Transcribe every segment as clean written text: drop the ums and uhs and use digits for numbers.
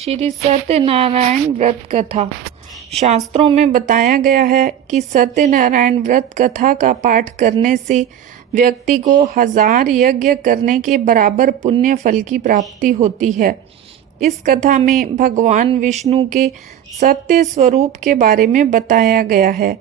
श्री सत्यनारायण व्रत कथा। शास्त्रों में बताया गया है कि सत्यनारायण व्रत कथा का पाठ करने से व्यक्ति को 1000 यज्ञ करने के बराबर पुण्य फल की प्राप्ति होती है। इस कथा में भगवान विष्णु के सत्य स्वरूप के बारे में बताया गया है।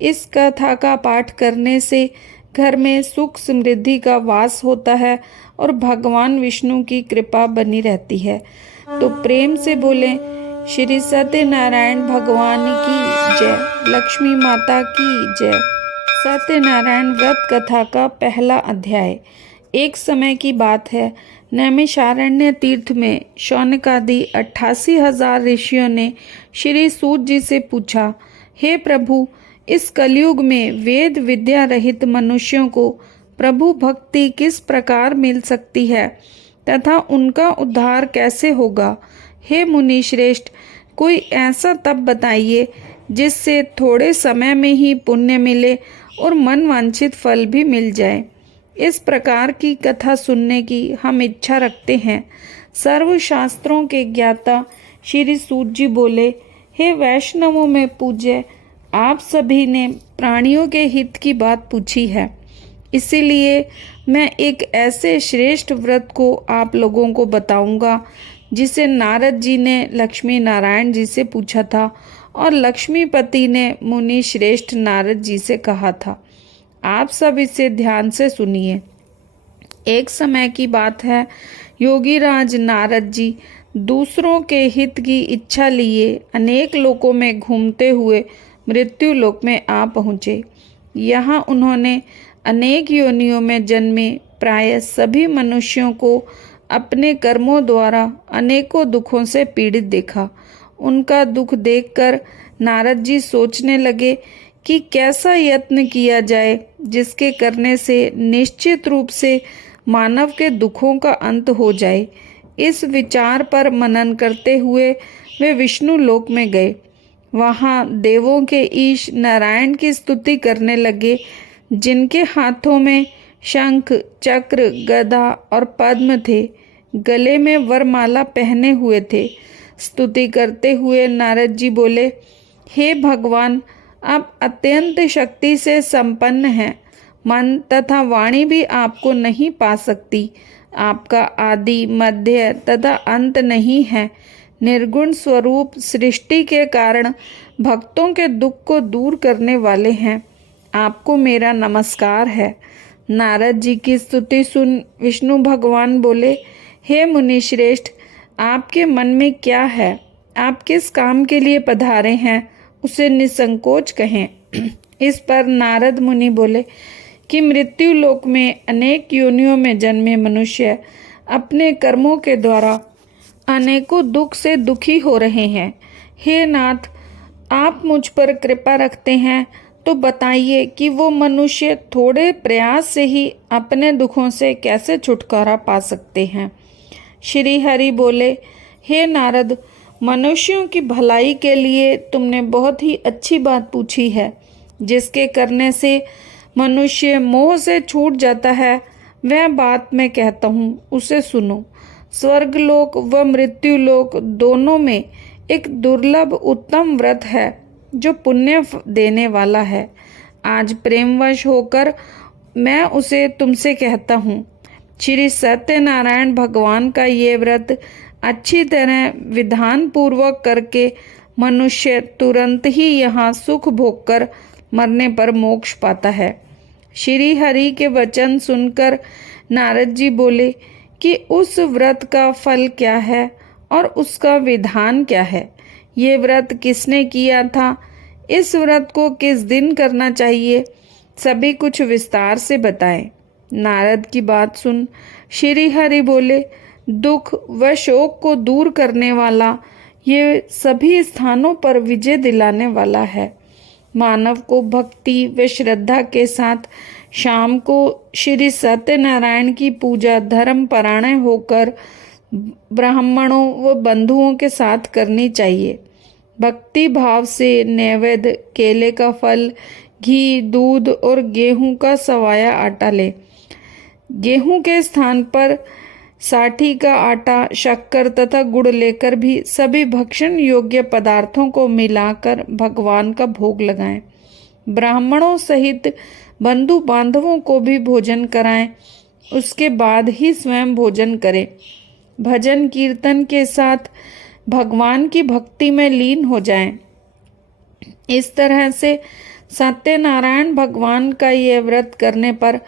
इस कथा का पाठ करने से घर में सुख समृद्धि का वास होता है और भगवान विष्णु की कृपा बनी रहती है। तो प्रेम से बोले श्री सत्यनारायण भगवान की जय, लक्ष्मी माता की जय। सत्यनारायण व्रत कथा का पहला अध्याय। एक समय की बात है, नैमिषारण्य तीर्थ में शौनकादि 88,000 ऋषियों ने श्री सूत जी से पूछा, हे प्रभु, इस कलयुग में वेद विद्या रहित मनुष्यों को प्रभु भक्ति किस प्रकार मिल सकती है तथा उनका उद्धार कैसे होगा। हे मुनि श्रेष्ठ, कोई ऐसा तप बताइए जिससे थोड़े समय में ही पुण्य मिले और मन वांछित फल भी मिल जाए। इस प्रकार की कथा सुनने की हम इच्छा रखते हैं। सर्व शास्त्रों के ज्ञाता श्री सूत जी बोले, हे वैष्णवों में पूज्य, आप सभी ने प्राणियों के हित की बात पूछी है, इसीलिए मैं एक ऐसे श्रेष्ठ व्रत को आप लोगों को बताऊंगा जिसे नारद जी ने लक्ष्मी नारायण जी से पूछा था और लक्ष्मीपति ने मुनि श्रेष्ठ नारद जी से कहा था। आप सब इसे ध्यान से सुनिए। एक समय की बात है, योगीराज नारद जी दूसरों के हित की इच्छा लिए अनेक लोकों में घूमते हुए मृत्यु लोक में आ पहुँचे। यहाँ उन्होंने अनेक योनियों में जन्मे प्राय सभी मनुष्यों को अपने कर्मों द्वारा अनेकों दुखों से पीड़ित देखा। उनका दुख देखकर नारद जी सोचने लगे कि कैसा यत्न किया जाए जिसके करने से निश्चित रूप से मानव के दुखों का अंत हो जाए। इस विचार पर मनन करते हुए वे विष्णु लोक में गए। वहाँ देवों के ईश नारायण की स्तुति करने लगे, जिनके हाथों में शंख, चक्र, गदा और पद्म थे, गले में वरमाला पहने हुए थे। स्तुति करते हुए नारद जी बोले, हे भगवान, आप अत्यंत शक्ति से संपन्न हैं। मन तथा वाणी भी आपको नहीं पा सकती। आपका आदि, मध्य तथा अंत नहीं है। निर्गुण स्वरूप सृष्टि के कारण भक्तों के दुख को दूर करने वाले हैं। आपको मेरा नमस्कार है। नारद जी की स्तुति सुन विष्णु भगवान बोले, हे मुनि श्रेष्ठ, आपके मन में क्या है? आप किस काम के लिए पधारे हैं, उसे निसंकोच कहें। इस पर नारद मुनि बोले कि मृत्यु लोक में अनेक योनियों में जन्मे मनुष्य अपने कर्मों के द्वारा अनेकों दुख से दुखी हो रहे हैं। हे नाथ, आप मुझ पर कृपा रखते हैं तो बताइए कि वो मनुष्य थोड़े प्रयास से ही अपने दुखों से कैसे छुटकारा पा सकते हैं। श्री हरि बोले, हे नारद, मनुष्यों की भलाई के लिए तुमने बहुत ही अच्छी बात पूछी है। जिसके करने से मनुष्य मोह से छूट जाता है, वह बात मैं कहता हूँ, उसे सुनो। स्वर्गलोक व मृत्युलोक दोनों में एक दुर्लभ उत्तम व्रत है जो पुण्य देने वाला है। आज प्रेमवश होकर मैं उसे तुमसे कहता हूँ। श्री सत्यनारायण भगवान का ये व्रत अच्छी तरह विधान पूर्वक करके मनुष्य तुरंत ही यहाँ सुख भोगकर मरने पर मोक्ष पाता है। श्री हरि के वचन सुनकर नारद जी बोले कि उस व्रत का फल क्या है और उसका विधान क्या है। ये व्रत किसने किया था, इस व्रत को किस दिन करना चाहिए, सभी कुछ विस्तार से बताएं। नारद की बात सुन श्री हरि बोले, दुख व शोक को दूर करने वाला, ये सभी स्थानों पर विजय दिलाने वाला है। मानव को भक्ति व श्रद्धा के साथ शाम को श्री सत्यनारायण की पूजा धर्म परायण होकर ब्राह्मणों व बंधुओं के साथ करनी चाहिए। भक्ति भाव से नैवेद्य, केले का फल, घी, दूध और गेहूं का सवाया आटा ले। गेहूं के स्थान पर साठी का आटा, शक्कर तथा गुड़ लेकर भी सभी भक्षण योग्य पदार्थों को मिलाकर भगवान का भोग लगाएं। ब्राह्मणों सहित बंधु बांधवों को भी भोजन कराएं, उसके बाद ही स्वयं भोजन करें। भजन कीर्तन के साथ भगवान की भक्ति में लीन हो जाएं। इस तरह से सत्यनारायण भगवान का ये व्रत करने पर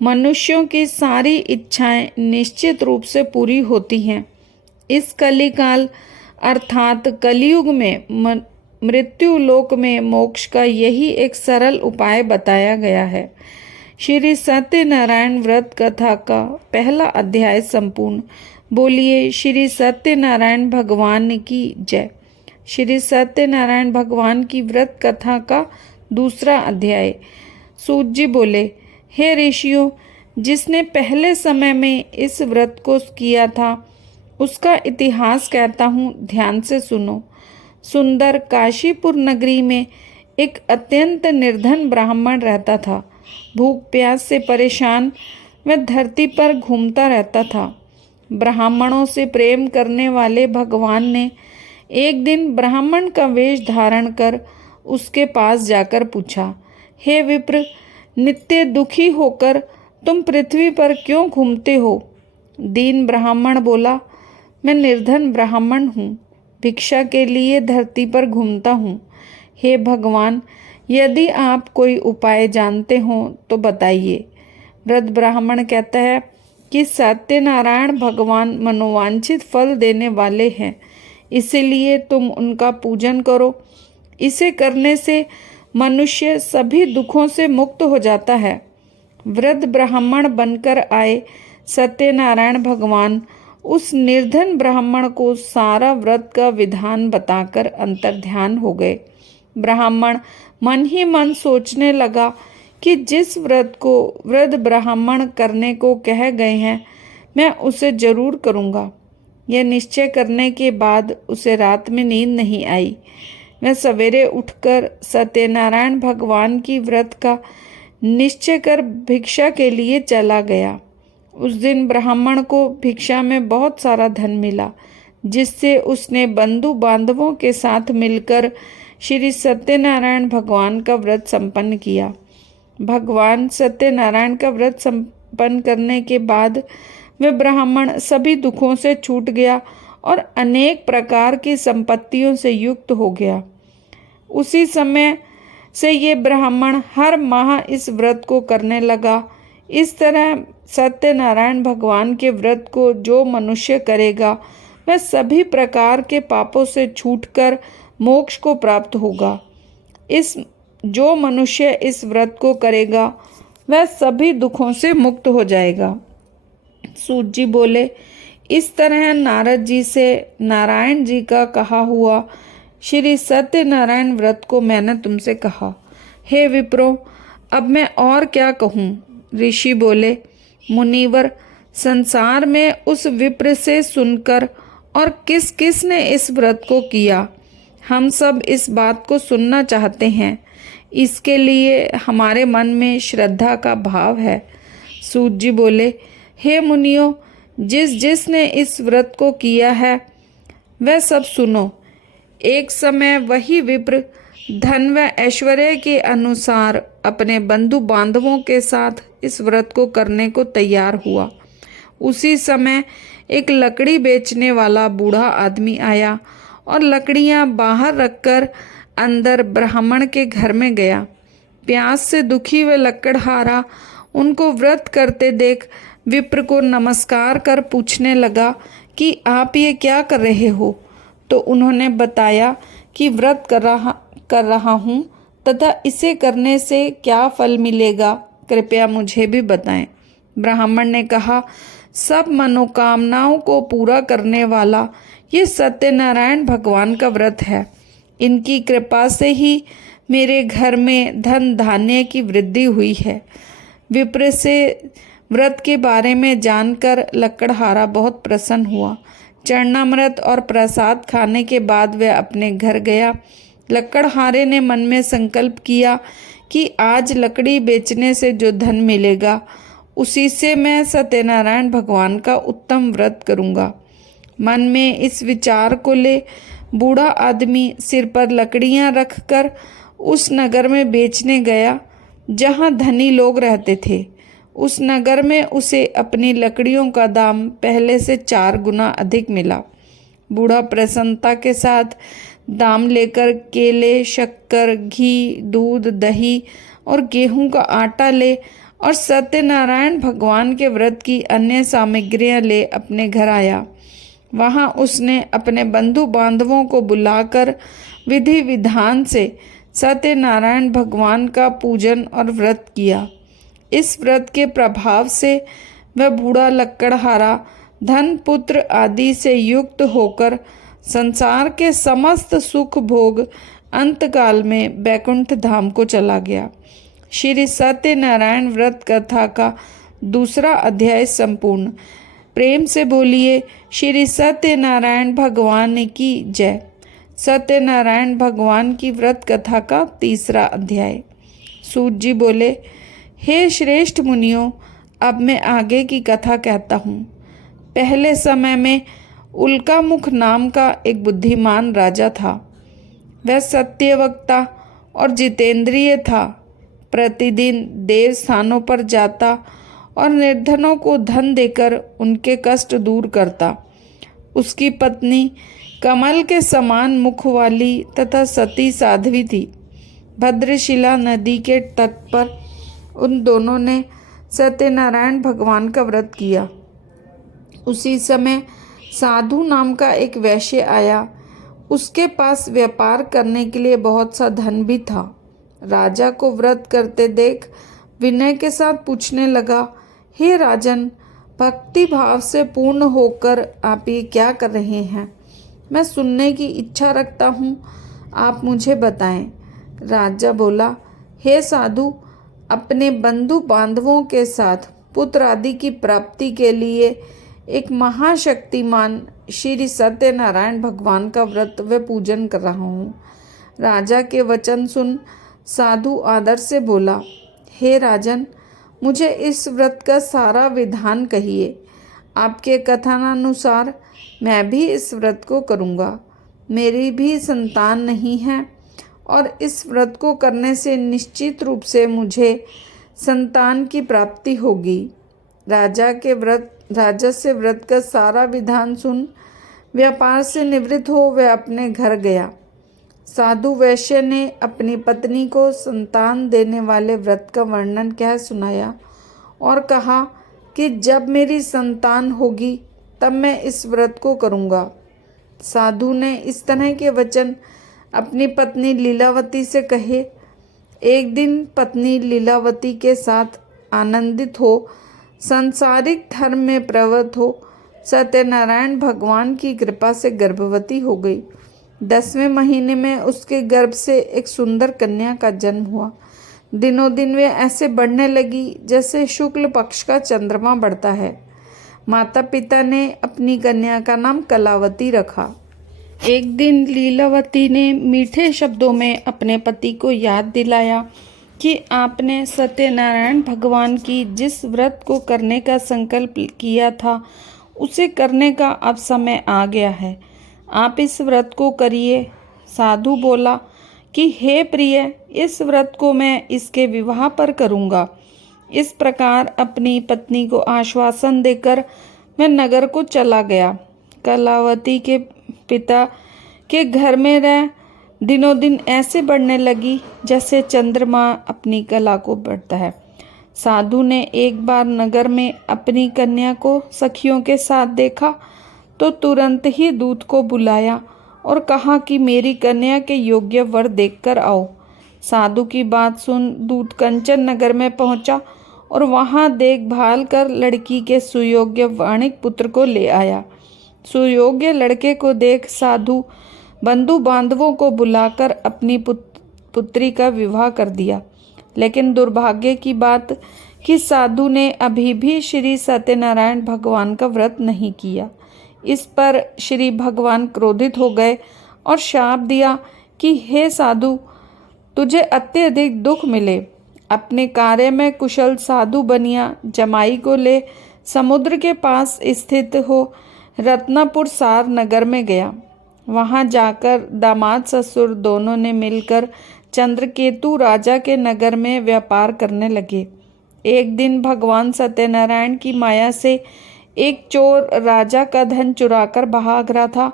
मनुष्यों की सारी इच्छाएं निश्चित रूप से पूरी होती हैं। इस कलिकाल अर्थात कलयुग में मृत्यु लोक में मोक्ष का यही एक सरल उपाय बताया गया है। श्री सत्यनारायण व्रत कथा का पहला अध्याय संपूर्ण। बोलिए श्री सत्यनारायण भगवान की जय। श्री सत्यनारायण भगवान की व्रत कथा का दूसरा अध्याय। सूत जी बोले, हे ऋषियों, जिसने पहले समय में इस व्रत को किया था उसका इतिहास कहता हूँ, ध्यान से सुनो। सुंदर काशीपुर नगरी में एक अत्यंत निर्धन ब्राह्मण रहता था। भूख प्यास से परेशान वह धरती पर घूमता रहता था। ब्राह्मणों से प्रेम करने वाले भगवान ने एक दिन ब्राह्मण का वेश धारण कर उसके पास जाकर पूछा, हे विप्र, नित्य दुखी होकर तुम पृथ्वी पर क्यों घूमते हो? दीन ब्राह्मण बोला, मैं निर्धन ब्राह्मण हूँ, भिक्षा के लिए धरती पर घूमता हूँ। हे भगवान, यदि आप कोई उपाय जानते हो तो बताइए। वृद्ध ब्राह्मण कहता है कि सत्यनारायण भगवान मनोवांछित फल देने वाले हैं, इसलिए तुम उनका पूजन करो। इसे करने से मनुष्य सभी दुखों से मुक्त हो जाता है। वृद्ध ब्राह्मण बनकर आए सत्यनारायण भगवान उस निर्धन ब्राह्मण को सारा व्रत का विधान बताकर अंतर्ध्यान हो गए। ब्राह्मण मन ही मन सोचने लगा कि जिस व्रत को वृद्ध ब्राह्मण करने को कह गए हैं मैं उसे जरूर करूँगा। यह निश्चय करने के बाद उसे रात में नींद नहीं आई। वह सवेरे उठकर सत्यनारायण भगवान की व्रत का निश्चय कर भिक्षा के लिए चला गया। उस दिन ब्राह्मण को भिक्षा में बहुत सारा धन मिला, जिससे उसने बंधु बांधवों के साथ मिलकर श्री सत्यनारायण भगवान का व्रत संपन्न किया। भगवान सत्यनारायण का व्रत संपन्न करने के बाद वह ब्राह्मण सभी दुखों से छूट गया और अनेक प्रकार की संपत्तियों से युक्त हो गया। उसी समय से ये ब्राह्मण हर माह इस व्रत को करने लगा। इस तरह सत्यनारायण भगवान के व्रत को जो मनुष्य करेगा वह सभी प्रकार के पापों से छूटकर मोक्ष को प्राप्त होगा। जो मनुष्य इस व्रत को करेगा वह सभी दुखों से मुक्त हो जाएगा। सूत जी बोले, इस तरह नारद जी से नारायण जी का कहा हुआ श्री सत्यनारायण व्रत को मैंने तुमसे कहा। हे विप्रो, अब मैं और क्या कहूँ? ऋषि बोले, मुनिवर, संसार में उस विप्र से सुनकर और किस किस ने इस व्रत को किया, हम सब इस बात को सुनना चाहते हैं। इसके लिए हमारे मन में श्रद्धा का भाव है। सूत जी बोले, हे मुनियों, जिसने इस व्रत को किया है वह सब सुनो। एक समय वही विप्र धन व ऐश्वर्य के अनुसार अपने बंधु बांधवों के साथ इस व्रत को करने को तैयार हुआ। उसी समय एक लकड़ी बेचने वाला बूढ़ा आदमी आया और लकड़ियां बाहर रखकर अंदर ब्राह्मण के घर में गया। प्यास से दुखी व लकड़हारा उनको व्रत करते देख विप्र को नमस्कार कर पूछने लगा कि आप ये क्या कर रहे हो? तो उन्होंने बताया कि व्रत कर रहा हूँ तथा इसे करने से क्या फल मिलेगा, कृपया मुझे भी बताएं। ब्राह्मण ने कहा, सब मनोकामनाओं को पूरा करने वाला ये सत्यनारायण भगवान का व्रत है। इनकी कृपा से ही मेरे घर में धन धान्य की वृद्धि हुई है। विप्र से व्रत के बारे में जानकर लकड़हारा बहुत प्रसन्न हुआ। चरणामृत और प्रसाद खाने के बाद वह अपने घर गया। लकड़हारे ने मन में संकल्प किया कि आज लकड़ी बेचने से जो धन मिलेगा उसी से मैं सत्यनारायण भगवान का उत्तम व्रत करूँगा। मन में इस विचार को ले बूढ़ा आदमी सिर पर लकड़ियाँ रखकर उस नगर में बेचने गया जहाँ धनी लोग रहते थे। उस नगर में उसे अपनी लकड़ियों का दाम पहले से 4 गुना अधिक मिला। बूढ़ा प्रसन्नता के साथ दाम लेकर केले, शक्कर, घी, दूध, दही और गेहूं का आटा ले और सत्यनारायण भगवान के व्रत की अन्य सामग्रियां ले अपने घर आया। वहां उसने अपने बंधु बांधवों को बुलाकर विधि विधान से सत्यनारायण भगवान का पूजन और व्रत किया। इस व्रत के प्रभाव से वह बूढ़ा लकड़हारा धन, पुत्र आदि से युक्त होकर संसार के समस्त सुख भोग अंतकाल में बैकुंठ धाम को चला गया। श्री सत्यनारायण व्रत कथा का 2 अध्याय संपूर्ण। प्रेम से बोलिए श्री सत्यनारायण भगवान की जय। सत्यनारायण भगवान की व्रत कथा का 3 अध्याय। सूत जी बोले, हे श्रेष्ठ मुनियों, अब मैं आगे की कथा कहता हूँ। पहले समय में उल्कामुख नाम का एक बुद्धिमान राजा था। वह सत्यवक्ता और जितेंद्रिय था। प्रतिदिन देव स्थानों पर जाता और निर्धनों को धन देकर उनके कष्ट दूर करता। उसकी पत्नी कमल के समान मुख वाली तथा सती साध्वी थी। भद्रशिला नदी के तट पर उन दोनों ने सत्यनारायण भगवान का व्रत किया। उसी समय साधु नाम का एक वैश्य आया। उसके पास व्यापार करने के लिए बहुत सा धन भी था। राजा को व्रत करते देख विनय के साथ पूछने लगा, हे राजन, भक्ति भाव से पूर्ण होकर आप ये क्या कर रहे हैं? मैं सुनने की इच्छा रखता हूँ, आप मुझे बताएं। राजा बोला, हे साधु, अपने बंधु बांधवों के साथ पुत्र आदि की प्राप्ति के लिए एक महाशक्तिमान श्री सत्यनारायण भगवान का व्रत व पूजन कर रहा हूँ। राजा के वचन सुन साधु आदर से बोला, हे राजन, मुझे इस व्रत का सारा विधान कहिए। आपके कथनानुसार मैं भी इस व्रत को करूँगा। मेरी भी संतान नहीं है और इस व्रत को करने से निश्चित रूप से मुझे संतान की प्राप्ति होगी। राजा से व्रत का सारा विधान सुन व्यापार से निवृत्त हो वह अपने घर गया। साधु वैश्य ने अपनी पत्नी को संतान देने वाले व्रत का वर्णन कह सुनाया और कहा कि जब मेरी संतान होगी तब मैं इस व्रत को करूँगा। साधु ने इस तरह के वचन अपनी पत्नी लीलावती से कहे। एक दिन पत्नी लीलावती के साथ आनंदित हो सांसारिक धर्म में प्रवृत्त हो सत्यनारायण भगवान की कृपा से गर्भवती हो गई। 10वें महीने में उसके गर्भ से एक सुंदर कन्या का जन्म हुआ। दिनों दिन वे ऐसे बढ़ने लगी जैसे शुक्ल पक्ष का चंद्रमा बढ़ता है। माता पिता ने अपनी कन्या का नाम कलावती रखा। एक दिन लीलावती ने मीठे शब्दों में अपने पति को याद दिलाया कि आपने सत्यनारायण भगवान की जिस व्रत को करने का संकल्प किया था उसे करने का अब समय आ गया है। आप इस व्रत को करिए। साधु बोला कि हे प्रिय, इस व्रत को मैं इसके विवाह पर करूँगा। इस प्रकार अपनी पत्नी को आश्वासन देकर मैं नगर को चला गया। कलावती के पिता के घर में रह दिनों दिन ऐसे बढ़ने लगी जैसे चंद्रमा अपनी कला को बढ़ता है। साधु ने एक बार नगर में अपनी कन्या को सखियों के साथ देखा तो तुरंत ही दूत को बुलाया और कहा कि मेरी कन्या के योग्य वर देखकर आओ। साधु की बात सुन दूत कंचन नगर में पहुंचा और वहां देखभाल कर लड़की के सुयोग्य वाणिक पुत्र को ले आया। सुयोग्य लड़के को देख साधु बंधु बांधवों को बुलाकर अपनी पुत्री का विवाह कर दिया। लेकिन दुर्भाग्य की बात कि साधु ने अभी भी श्री सत्यनारायण भगवान का व्रत नहीं किया। इस पर श्री भगवान क्रोधित हो गए और शाप दिया कि हे साधु, तुझे अत्यधिक दुख मिले। अपने कार्य में कुशल साधु बनिया जमाई को ले समुद्र के पास स्थित हो रत्नापुर सार नगर में गया। वहां जाकर दामाद ससुर दोनों ने मिलकर चंद्रकेतु राजा के नगर में व्यापार करने लगे। एक दिन भगवान सत्यनारायण की माया से एक चोर राजा का धन चुराकर भाग रहा था।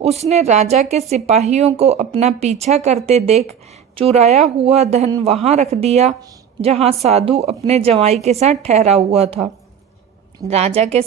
उसने राजा के सिपाहियों को अपना पीछा करते देख चुराया हुआ धन वहां रख दिया जहां साधु अपने जमाई के साथ ठहरा हुआ था। राजा के